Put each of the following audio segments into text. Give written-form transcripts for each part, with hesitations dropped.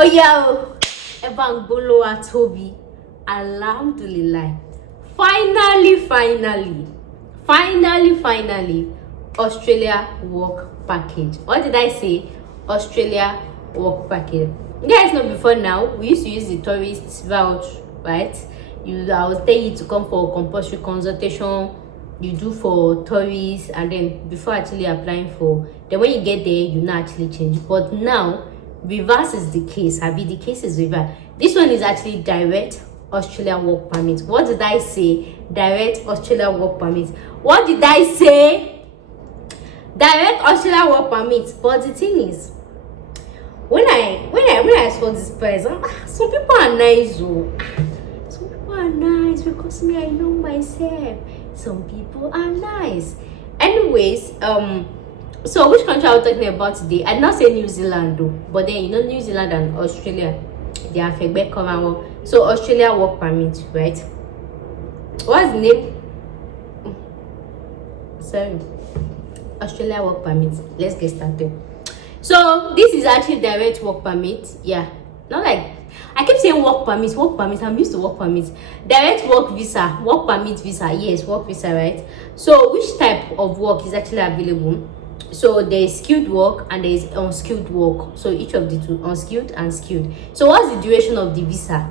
Oh yeah, Ebangbolo Toby. Alhamdulillah. Finally, Australia work package. What did I say? Australia work package. You guys know before now, we used to use the tourist vouch, right? I will tell you to come for compulsory consultation. You do for tourists, and then before actually applying for, then when you get there, you not actually change. But now, reverse is the case. The case is reverse. This one is actually direct Australia work permit. What did I say? Direct Australia work permit. What did I say? Direct Australia work permit. But the thing is, when I saw this person, some people are nice. Oh. Some people are nice because me, I know myself. Some people are nice. Anyways, so which country are we talking about today? I did not say New Zealand though, but then you know New Zealand and Australia, they are back common. So Australia work permit, right? What's the name? Sorry, Australia work permit. Let's get started. So this is actually direct work permit. Yeah, not like I keep saying work permit. I'm used to work permit. Direct work visa, work permit visa. Yes, work visa, right? So which type of work is actually available? So there is skilled work and there is unskilled work. So each of the two, unskilled and skilled. So what's the duration of the visa?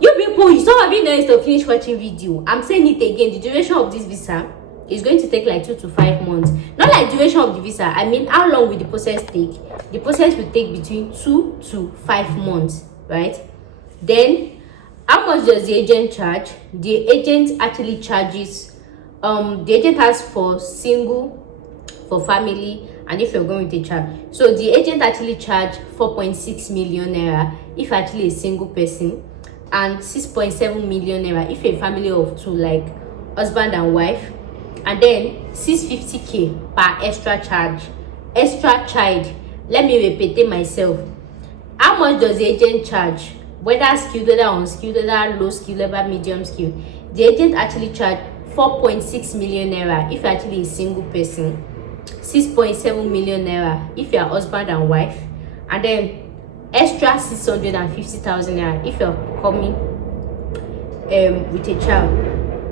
You people, you some of you know to finish watching video. I'm saying it again. The duration of this visa is going to take like 2 to 5 months. Not like duration of the visa. I mean, how long will the process take? The process will take between 2 to 5 months, right? Then, how much does the agent charge? The agent actually charges. The agent has for single, for family, and if you're going with a child. So the agent actually charge 4.6 million naira if actually a single person, and 6.7 million naira if a family of 2, like husband and wife, and then 650k per extra child. Let me repeat it myself. How much does the agent charge? Whether skilled, whether unskilled, whether low skill, whether medium skill, the agent actually charge 4.6 million naira if actually a single person, 6.7 million naira if you're husband and wife, and then extra 650,000 naira if you're coming with a child.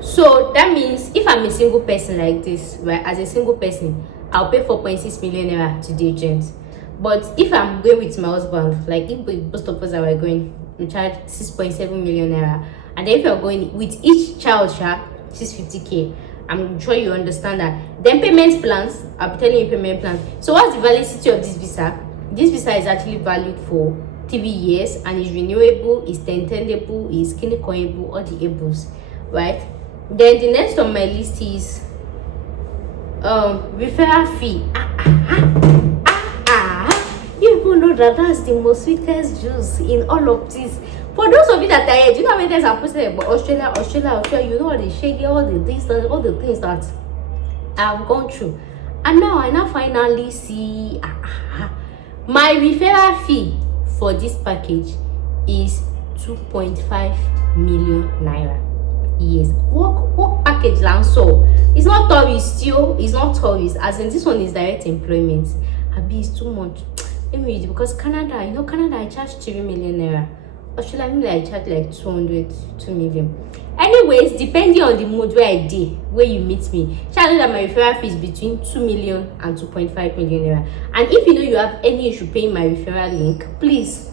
So that means if I'm a single person like this, right, as a single person, I'll pay 4.6 million naira to the agent. But if I'm going with my husband, like if both of us are going, we charge 6.7 million naira. And then if you're going with each child, 650k. I'm sure you understand that. Then payment plans, I'll be telling you payment plans. So what's the validity of this visa? This visa is actually valid for 3 years and is renewable, is tenable, is clinicable, all the ables, right? Then the next on my list is referral fee. You people know that that's the most sweetest juice in all of this. For those of you that are here, do you know how many times I've posted about Australia, you know all the shaky, all the things that I've gone through. And now I finally see my referral fee for this package is 2.5 million naira. Yes, work package land. So it's not tourist, still it's not tourist, as in this one is direct employment. Abi is too much. Let me read it, because Canada, I charge 3 million naira. Australia, I charge like 2 million. Anyways, depending on the mood where I did, where you meet me, shall I know that my referral fee is between 2 million and 2.5 million naira. And if you know you have any issue paying my referral link, please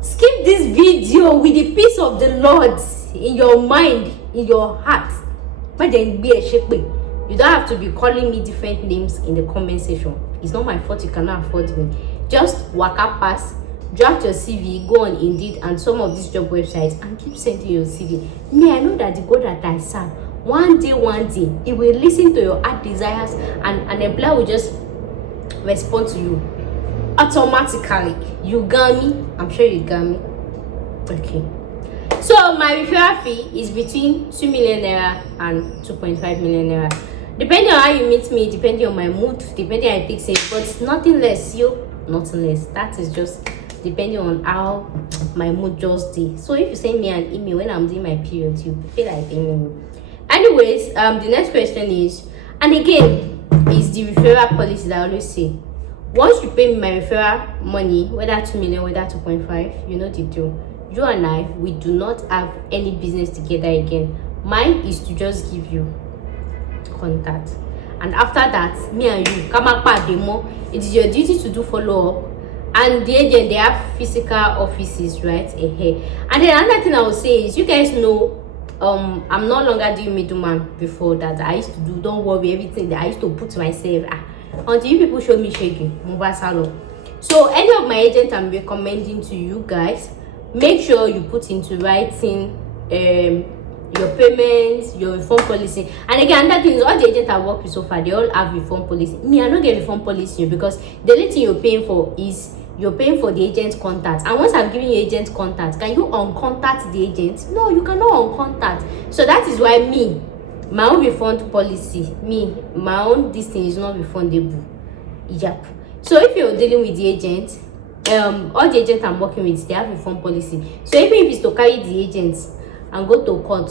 skip this video with the peace of the Lord in your mind, in your heart. But then be a shape. You don't have to be calling me different names in the comment section. It's not my fault you cannot afford me. Just waka pass, draft your CV, go on Indeed and some of these job websites and keep sending your CV. Me, I know that the God that I serve, one day, He will listen to your heart desires, and an employer will just respond to you automatically. You got me? I'm sure you got me. Okay. So my referral fee is between 2 million naira and 2.5 million naira. Depending on how you meet me, depending on my mood, depending on I pick it, but nothing less, nothing less. That is just depending on how my mood just did. So if you send me an email when I'm doing my period, you feel like paying me. Anyways, the next question is, and again, is the referral policy that I always say. Once you pay me my referral money, whether 2 million, whether 2.5, you know the deal. You and I, we do not have any business together again. Mine is to just give you contact, and after that, me and you come up at demo. It is your duty to do follow up. And the agent, they have physical offices, right? And then another thing I would say is, you guys know, I'm no longer doing middleman. Before that, I used to do, don't worry, everything that I used to put myself until you people show me shaking. So any of my agents I'm recommending to you guys, make sure you put into writing your payments, your refund policy. And again, that thing is, all the agents I work with so far, they all have refund policy. Me, I don't get refund policy because the only thing you're paying for is you're paying for the agent's contact. And once I've given you agent's contact, can you uncontact the agent? No, you cannot uncontact. So that is why me, my own refund policy, my own this thing is not refundable. Yep. So if you're dealing with the agent, all the agents I'm working with, they have refund policy. So even if it's to carry the agents and go to court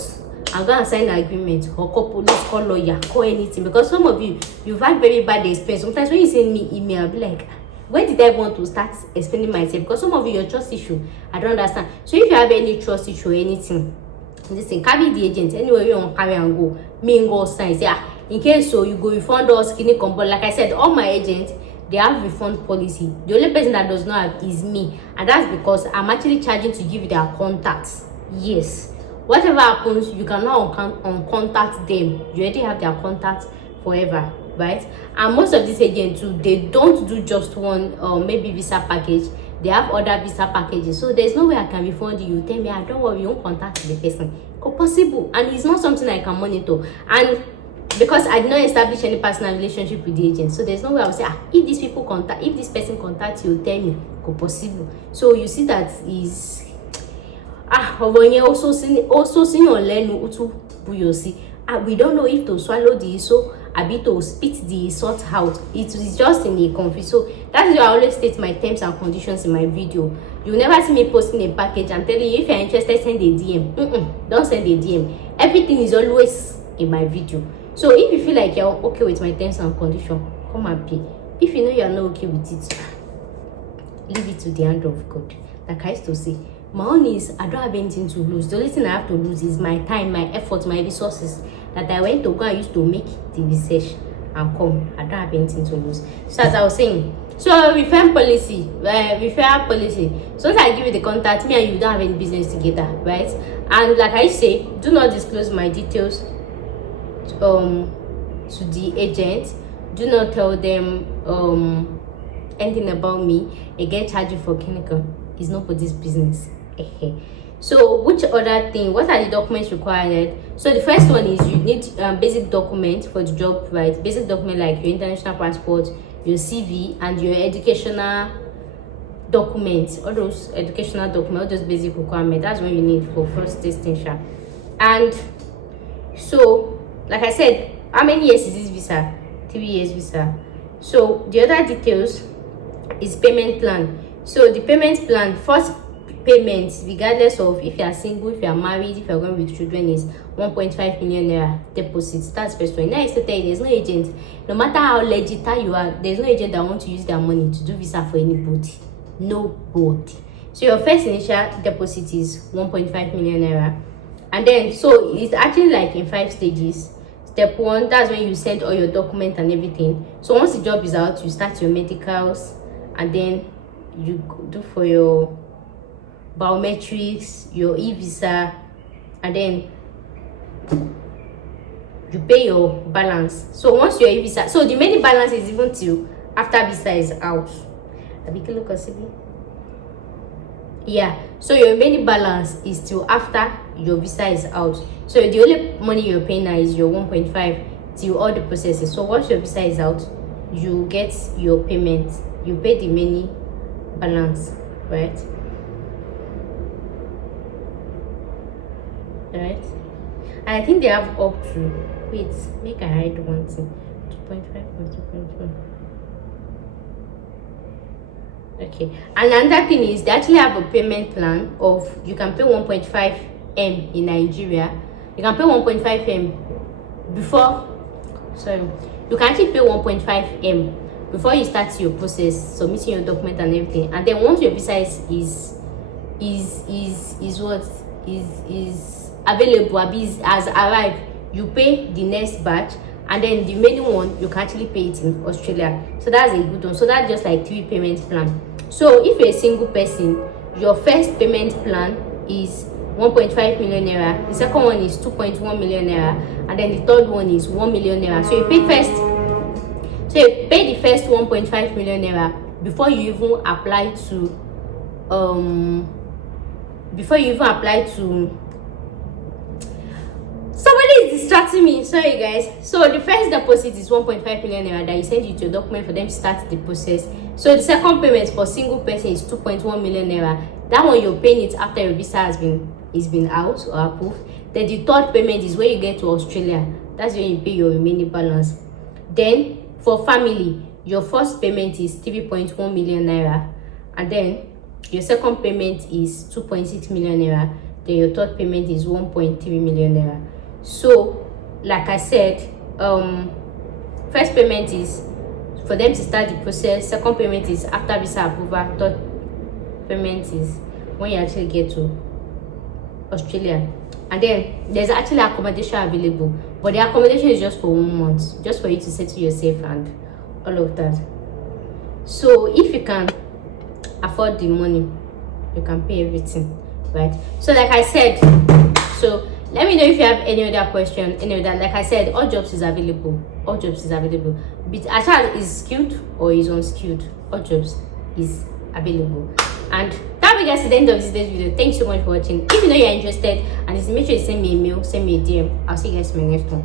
and go and sign an agreement, or call police, call lawyer, call anything, because some of you've had very bad experience. Sometimes when you send me email, I'll be like, where did I want to start explaining myself? Because some of you, your trust issue, I don't understand. So if you have any trust issue or anything, listen, carry the agent anywhere you want to carry and go. Me and go sign, say, in case so you go refund us, skinny combo. Like I said, all my agents, they have refund policy. The only person that does not have is me, and that's because I'm actually charging to give their contacts. Yes, whatever happens, you cannot uncontact them. You already have their contacts forever, right? And most of these agents too, they don't do just one maybe visa package. They have other visa packages. So there's no way I can refund you. Tell me, I don't worry, you won't contact the person. It's possible, and it's not something I can monitor. And because I did not establish any personal relationship with the agent, so there's no way I will say, if this person contacts you, tell me. It's possible. So you see that is also senior learn utu buyosi. We don't know if to swallow the so abi to spit the salt out. It is just in a conflict. So that is why I always state my terms and conditions in my video. You will never see me posting a package and telling you, if you're interested, send a DM. Don't send a DM. Everything is always in my video. So if you feel like you're okay with my terms and conditions, come and pay. If you know you're not okay with it, leave it to the hand of God. Like I used to say, my own is, I don't have anything to lose. The only thing I have to lose is my time, my effort, my resources that I went to go and used to make the research and come. I don't have anything to lose. So as I was saying, so referral policy. So once I give you the contact, me and you don't have any business together, right? And like I say, do not disclose my details to the agent. Do not tell them anything about me. Again, charge you for clinical. It's not for this business. So which other thing, what are the documents required? So the first one is you need basic documents for the job, right? Basic document like your international passport, your CV, and your educational documents. All those educational documents, all those basic requirements, that's what you need for first distinction. And so like I said, how many years is this visa? 3 years visa. So the other details is payment plan. So the payment plan, first payment, regardless of if you are single, if you are married, if you are going with children, is 1.5 million naira deposit. That's first one. Now I still tell you, there's no agent, no matter how legit you are, there's no agent that want to use their money to do visa for anybody. Nobody. So your first initial deposit is 1.5 million naira, and then so it's actually like in 5 stages. Step 1, that's when you send all your documents and everything. So once the job is out, you start your medicals, and then you do for your biometrics, your e-visa, and then you pay your balance. So once your e-visa, so the remaining balance is even till after visa is out. Yeah, so your remaining balance is till after your visa is out. So the only money you're paying now is your 1.5 till all the processes. So once your visa is out, you get your payment, you pay the remaining balance, right? And I think they have up to, wait, make I hide one thing, 2.5 or 2.1. Okay, and another thing is they actually have a payment plan of, you can pay 1.5 M in Nigeria. You can pay 1.5 M before, sorry, you can actually pay 1.5 M before you start your process, submitting your document and everything. And then once your visa is available, has arrived, you pay the next batch, and then the remaining one you can actually pay it in Australia. So that's a good one. So that's just like 3 payment plan. So if you're a single person, your first payment plan is 1.5 million naira, the second one is 2.1 million naira, and then the third one is 1 million naira. So you pay the first 1.5 million naira before you even apply to somebody is distracting me, sorry guys. So the first deposit is 1.5 million naira that you send you to your document for them to start the process. So the second payment for single person is 2.1 million naira. That one you're paying it after your visa has been out or approved. Then the third payment is when you get to Australia. That's when you pay your remaining balance. Then for family, your first payment is 3.1 million naira, and then your second payment is 2.6 million naira. Then your third payment is 1.3 million naira. So like I said, first payment is for them to start the process, second payment is after visa approval, third payment is when you actually get to Australia. And then there's actually accommodation available, but the accommodation is just for 1 month, just for you to settle yourself and all of that. So if you can afford the money, you can pay everything, right? So like I said, so let me know if you have any other question, any other. Like I said, all jobs is available, but as far as is skilled or is unskilled, all jobs is available. And that will get to the end of this video. Thanks so much for watching. If you know you're interested and make sure you send me a mail, send me a DM. I'll see you guys in my next one.